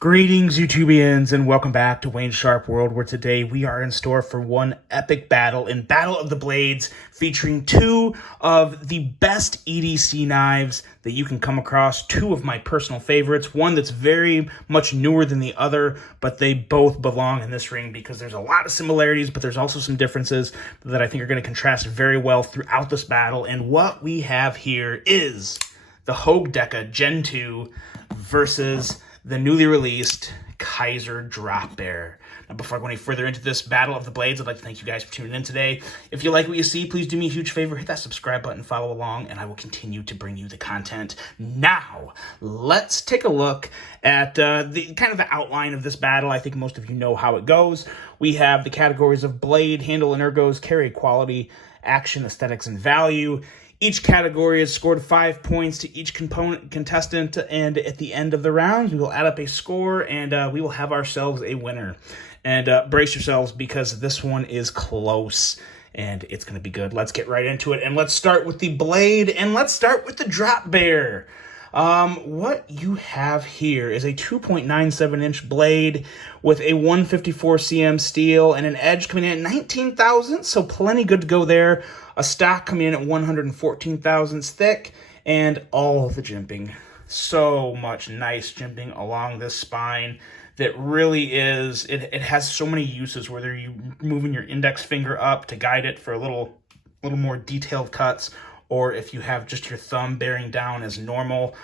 Greetings, YouTubians, and welcome back to Wayne Sharp World, where today we are in store for one epic battle in Battle of the Blades, featuring two of the best EDC knives that you can come across, two of my personal favorites, one that's very much newer than the other, but they both belong in this ring because there's a lot of similarities, but there's also some differences that I think are going to contrast very well throughout this battle. And what we have here is the Hogue Deka Gen 2 versus the newly released Kizer Drop Bear. Now, before I go any further into this Battle of the Blades, I'd like to thank you guys for tuning in today. If you like what you see, please do me a huge favor, hit that subscribe button, follow along, and I will continue to bring you the content. Now, let's take a look at the kind of the outline of this battle. I think most of you know how it goes. We have the categories of blade, handle, and ergos, carry quality, action, aesthetics, and value. Each category is scored 5 points to each contestant, and at the end of the rounds, we will add up a score, and we will have ourselves a winner. And brace yourselves, because this one is close, and it's going to be good. Let's get right into it, and let's start with the blade, and let's start with the Drop Bear. What you have here is a 2.97-inch blade with a 154 cm steel and an edge coming in at 19 thousandths, so plenty good to go there. A stock coming in at 114 thousandths thick, and all of the jimping. So much nice jimping along this spine that really is, it has so many uses, whether you're moving your index finger up to guide it for a little more detailed cuts, or if you have just your thumb bearing down as normal.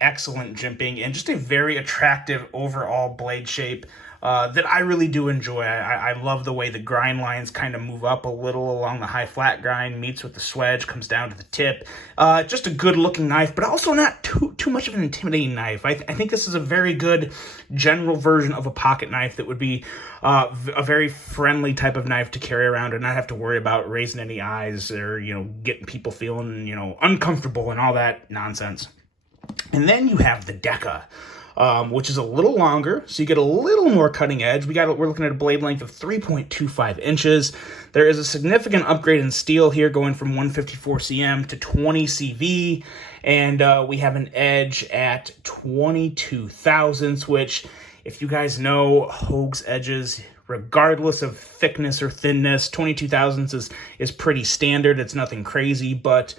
Excellent jimping and just a very attractive overall blade shape that I really do enjoy. I love the way the grind lines kind of move up a little along the high flat grind, meets with the swedge, comes down to the tip. Just a good looking knife, but also not too much of an intimidating knife. I think this is a very good general version of a pocket knife that would be a very friendly type of knife to carry around and not have to worry about raising any eyes or, getting people feeling, uncomfortable and all that nonsense. And then you have the Deka, which is a little longer, so you get a little more cutting edge. We're looking at a blade length of 3.25 inches. There is a significant upgrade in steel here, going from 154 cm to 20 CV, and we have an edge at 22 thousandths, which, if you guys know Hogue's edges, regardless of thickness or thinness, 22 thousandths is pretty standard. It's nothing crazy, but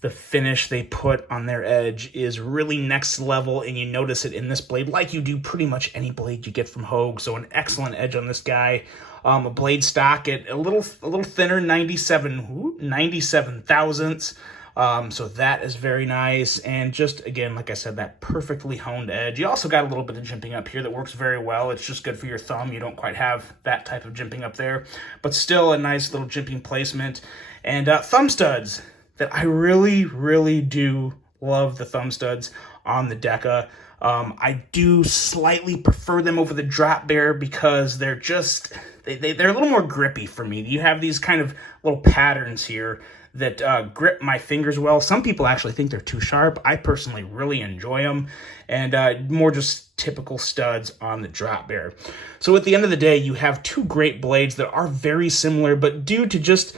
the finish they put on their edge is really next level, and you notice it in this blade like you do pretty much any blade you get from Hogue. So an excellent edge on this guy. A blade stock at a little thinner, 97 thousandths. So that is very nice, and just, again, like I said, that perfectly honed edge. You also got a little bit of jimping up here that works very well. It's just good for your thumb. You don't quite have that type of jimping up there, but still a nice little jimping placement. And thumb studs that I really, really do love the thumb studs on the Deka. I do slightly prefer them over the Drop Bear because they're just, they're a little more grippy for me. You have these kind of little patterns here that grip my fingers well. Some people actually think they're too sharp. I personally really enjoy them, and more just typical studs on the Drop Bear. So at the end of the day, you have two great blades that are very similar, but due to just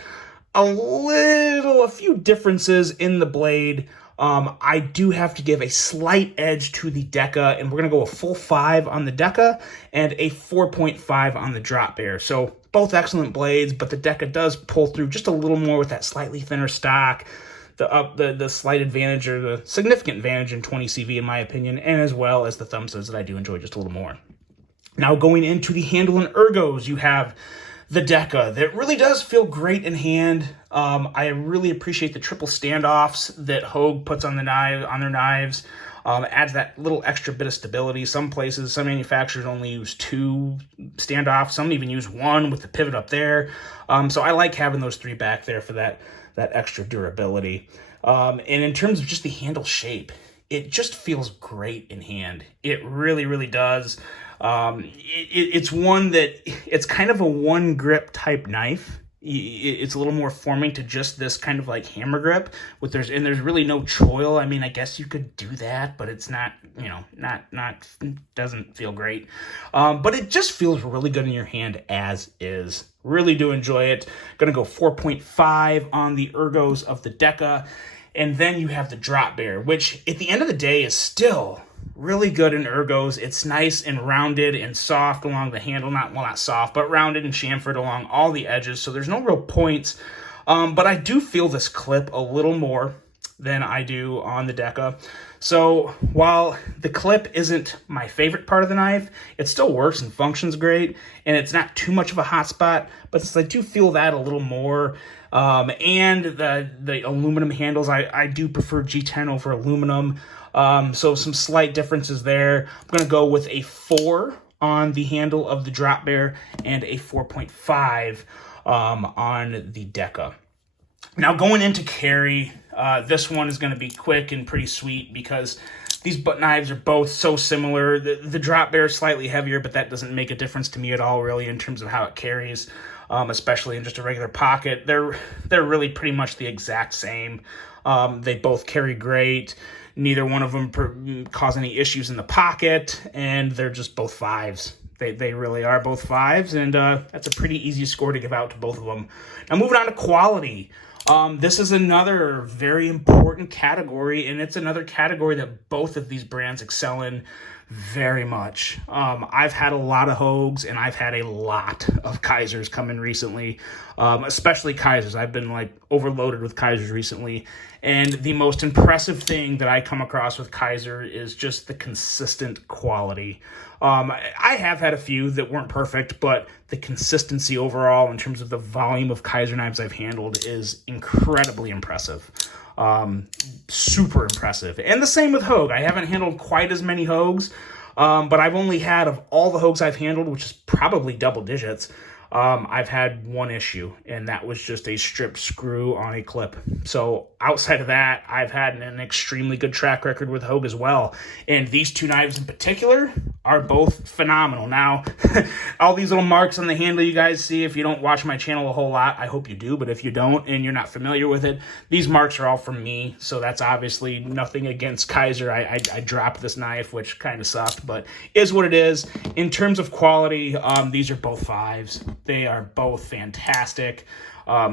a few differences in the blade, I do have to give a slight edge to the Deka, and we're going to go a full 5 on the Deka and a 4.5 on the Drop Bear. So both excellent blades, but the Deka does pull through just a little more with that slightly thinner stock, the slight advantage, or the significant advantage in 20 CV in my opinion, and as well as the thumb studs that I do enjoy just a little more. Now going into the handle and ergos, you have the Deka that really does feel great in hand. I really appreciate the triple standoffs that Hogue puts on their knives. Adds that little extra bit of stability. Some manufacturers only use 2 standoffs. Some even use 1 with the pivot up there. So I like having those 3 back there for that extra durability. And in terms of just the handle shape, it just feels great in hand. It really, really does. It's one that, it's kind of a one grip type knife. It's a little more forming to just this kind of like hammer grip there's really no choil. I mean, I guess you could do that, but it's not, doesn't feel great. But it just feels really good in your hand as is. Really do enjoy it. Gonna go 4.5 on the ergos of the Deka. And then you have the Drop Bear, which at the end of the day is still really good in ergos. It's nice and rounded and soft along the handle. Not soft, but rounded and chamfered along all the edges. So there's no real points. But I do feel this clip a little more than I do on the Deka. So while the clip isn't my favorite part of the knife, it still works and functions great, and it's not too much of a hot spot, but since I do feel that a little more, and the aluminum handles, I do prefer G10 over aluminum, so some slight differences there. I'm going to go with a 4 on the handle of the Drop Bear and a 4.5 on the Deka. Now going into carry, this one is going to be quick and pretty sweet because these butt knives are both so similar. The Drop Bear is slightly heavier, but that doesn't make a difference to me at all really in terms of how it carries, especially in just a regular pocket. They're really pretty much the exact same. They both carry great. Neither one of them cause any issues in the pocket, and they're just both 5s. They really are both 5s, and that's a pretty easy score to give out to both of them. Now moving on to quality. This is another very important category, and it's another category that both of these brands excel in very much. I've had a lot of Hogues, and I've had a lot of Kizers come in recently, especially Kizers. I've been like overloaded with Kizers recently, and the most impressive thing that I come across with Kizer is just the consistent quality. I have had a few that weren't perfect, but the consistency overall in terms of the volume of Kizer knives I've handled is incredibly impressive. Super impressive. And the same with Hogue. I haven't handled quite as many Hogues, but I've only had, of all the Hogues I've handled, which is probably double digits, I've had one issue, and that was just a stripped screw on a clip. So outside of that, I've had an extremely good track record with Hogue as well. And these two knives in particular are both phenomenal. Now, all these little marks on the handle you guys see, if you don't watch my channel a whole lot, I hope you do, but if you don't and you're not familiar with it, these marks are all from me, so that's obviously nothing against Kizer. I dropped this knife, which kind of sucked, but is what it is. In terms of quality, these are both 5s. They are both fantastic.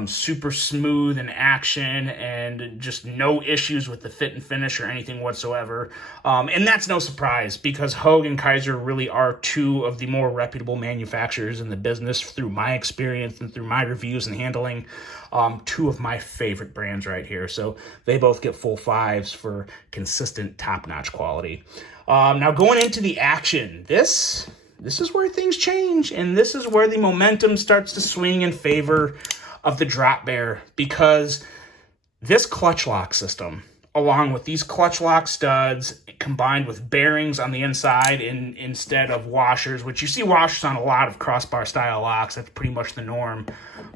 Super smooth in action and just no issues with the fit and finish or anything whatsoever. And that's no surprise because Hogue and Kizer really are two of the more reputable manufacturers in the business through my experience and through my reviews and handling. Two of my favorite brands right here. So they both get full 5s for consistent top-notch quality. Now going into the action, this is where things change, and this is where the momentum starts to swing in favor of the Drop Bear, because this clutch lock system, along with these clutch lock studs, combined with bearings on the inside instead of washers, which you see washers on a lot of crossbar style locks, that's pretty much the norm,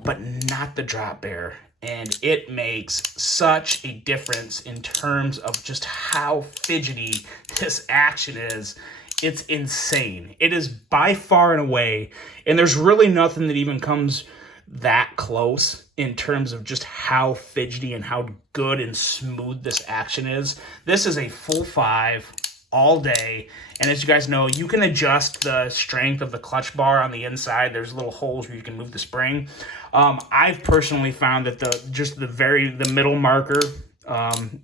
but not the Drop Bear. And it makes such a difference in terms of just how fidgety this action is. It's insane. It is by far and away, and there's really nothing that even comes that close in terms of just how fidgety and how good and smooth this action is. This is a full 5 all day, and as you guys know, you can adjust the strength of the clutch bar on the inside. There's little holes where you can move the spring. I've personally found that the middle marker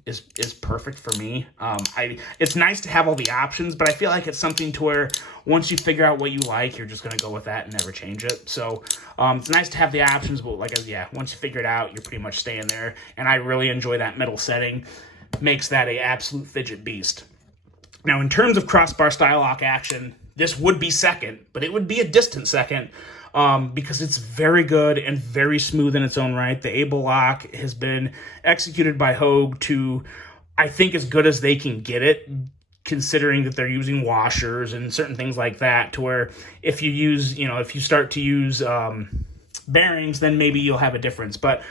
is perfect for me. It's nice to have all the options, but I feel like it's something to where once you figure out what you like, you're just going to go with that and never change it. So it's nice to have the options, but once you figure it out, you're pretty much staying there. And I really enjoy that middle setting. Makes that a absolute fidget beast. Now, in terms of crossbar style lock action, this would be second, but it would be a distant second. Because it's very good and very smooth in its own right. The Able lock has been executed by Hogue to, I think, as good as they can get it, considering that they're using washers and certain things like that, to where if you start to use bearings, then maybe you'll have a difference. But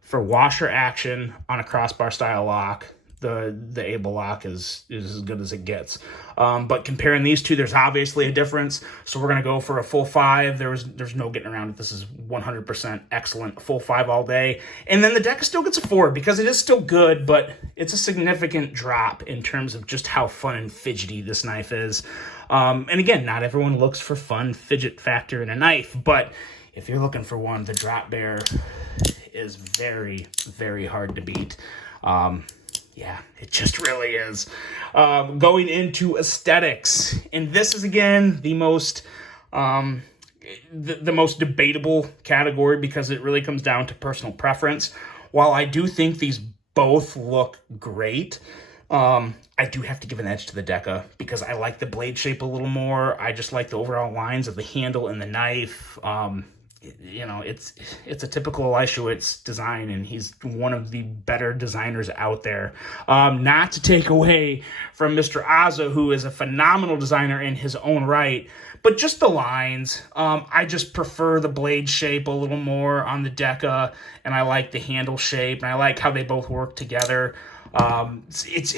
for washer action on a crossbar style lock, the Able lock is as good as it gets. But comparing these two, there's obviously a difference. So we're going to go for a full 5. There's no getting around it. This is 100% excellent. Full 5 all day. And then the Deka still gets a 4 because it is still good, but it's a significant drop in terms of just how fun and fidgety this knife is. And again, not everyone looks for fun fidget factor in a knife, but if you're looking for one, the Drop Bear is very, very hard to beat. Yeah, it just really is. Going into aesthetics, and this is again the most the most debatable category because it really comes down to personal preference. While I do think these both look great, I do have to give an edge to the Deka because I like the blade shape a little more. I just like the overall lines of the handle and the knife. It's a typical Leishowitz design, and he's one of the better designers out there. Not to take away from Mr. Aza, who is a phenomenal designer in his own right, but just the lines. I just prefer the blade shape a little more on the Deka, and I like the handle shape, and I like how they both work together. It's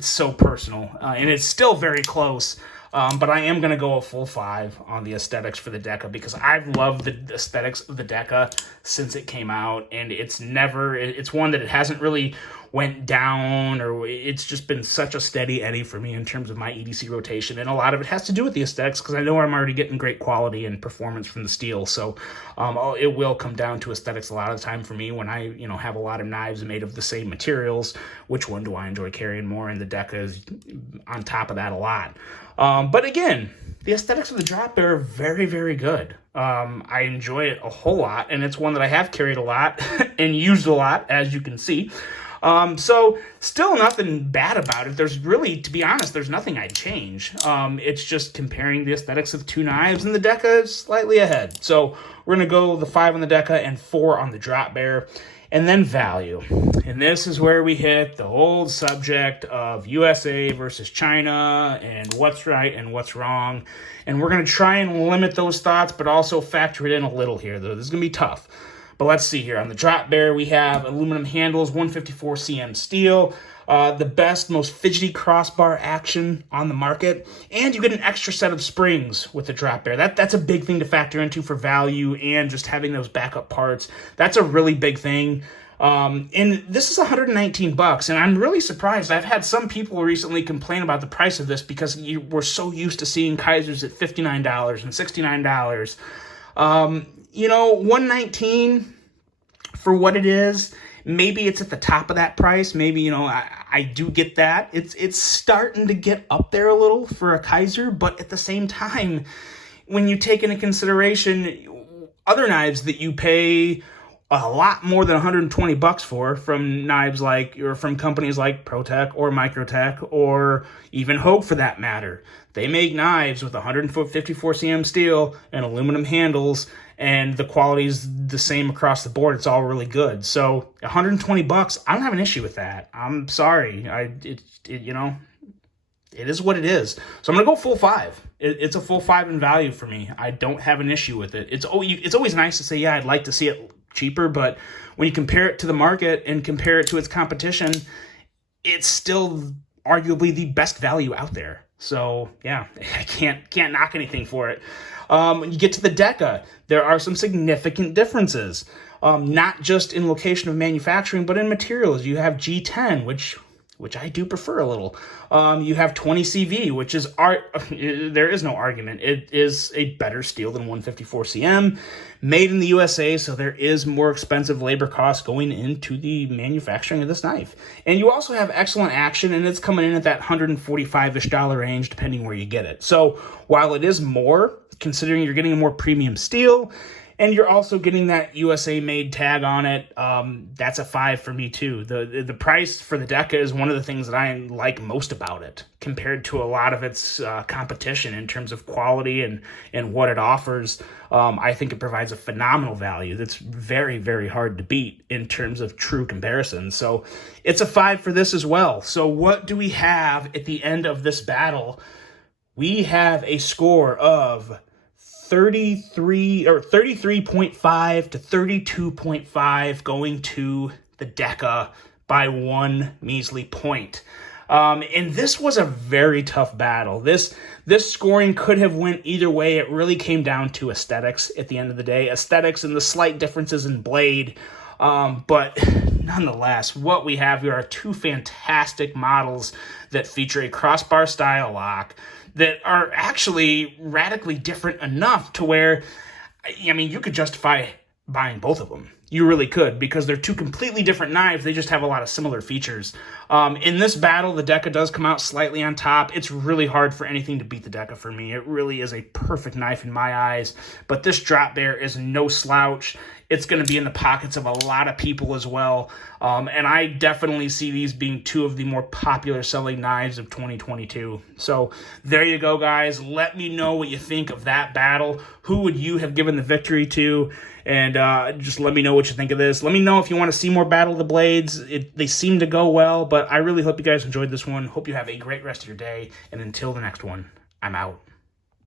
so personal, and it's still very close. But I am going to go a full 5 on the aesthetics for the Deka because I've loved the aesthetics of the Deka since it came out, and it's one that it hasn't really went down, or it's just been such a steady Eddie for me in terms of my EDC rotation, and a lot of it has to do with the aesthetics because I know I'm already getting great quality and performance from the steel, so it will come down to aesthetics a lot of the time for me when I have a lot of knives made of the same materials. Which one do I enjoy carrying more? And the Deka is on top of that a lot. But again, the aesthetics of the Drop Bear are very, very good. I enjoy it a whole lot, and it's one that I have carried a lot and used a lot, as you can see. So still nothing bad about it. There's really, to be honest, there's nothing I'd change. It's just comparing the aesthetics of 2 knives, and the Deka is slightly ahead. So we're going to go the 5 on the Deka and 4 on the Drop Bear. And then value. And this is where we hit the old subject of USA versus China and what's right and what's wrong. And we're going to try and limit those thoughts, but also factor it in a little here, though. This is going to be tough. But let's see here. On the Drop Bear, we have aluminum handles, 154 cm steel, the best, most fidgety crossbar action on the market, and you get an extra set of springs with the Drop Bear. That's a big thing to factor into for value and just having those backup parts. That's a really big thing. And this is $119, and I'm really surprised. I've had some people recently complain about the price of this because we're so used to seeing Kizers at $59 and $69. $119 for what it is. Maybe it's at the top of that price. Maybe, I do get that. It's starting to get up there a little for a Kizer, but at the same time, when you take into consideration other knives that you pay a lot more than $120 for from knives or from companies like ProTech or Microtech or even Hogue for that matter. They make knives with 154 cm steel and aluminum handles, and the quality's the same across the board. It's all really good. So $120, I don't have an issue with that. I'm sorry. It is what it is. So I'm going to go full 5. It's a full 5 in value for me. I don't have an issue with it. It's always nice to say, yeah, I'd like to see it cheaper, but when you compare it to the market and compare it to its competition, it's still arguably the best value out there. So yeah, I can't knock anything for it. When you get to the Deka, there are some significant differences, not just in location of manufacturing, but in materials. You have G10, which I do prefer a little. You have 20 CV, which is there is no argument. It is a better steel than 154 cm, made in the USA, so there is more expensive labor costs going into the manufacturing of this knife. And you also have excellent action, and it's coming in at that $145-ish range, depending where you get it. So while it is more, considering you're getting a more premium steel, and you're also getting that USA made tag on it, that's a 5 for me too. The price for the Deka is one of the things that I like most about it compared to a lot of its competition in terms of quality and what it offers. I think it provides a phenomenal value that's very, very hard to beat in terms of true comparison. So it's a 5 for this as well. So what do we have at the end of this battle? We have a score of 33.5 to 32.5 going to the Deka by 1 measly point. And this was a very tough battle. This scoring could have went either way. It really came down to aesthetics at the end of the day. Aesthetics and the slight differences in blade. But nonetheless, what we have here are 2 fantastic models that feature a crossbar style lock that are actually radically different enough to where, you could justify buying both of them. you really could, because they're two completely different knives. They just have a lot of similar features. In this battle, the Deka does come out slightly on top. It's really hard for anything to beat the Deka for me. It really is a perfect knife in my eyes. But this Drop Bear is no slouch. It's going to be in the pockets of a lot of people as well. And I definitely see these being two of the more popular selling knives of 2022. So there you go, guys. Let me know what you think of that battle. Who would you have given the victory to? And just let me know what you think of this. Let me know if you want to see more Battle of the Blades. They seem to go well, but I really hope you guys enjoyed this one. Hope you have a great rest of your day. And until the next one, I'm out.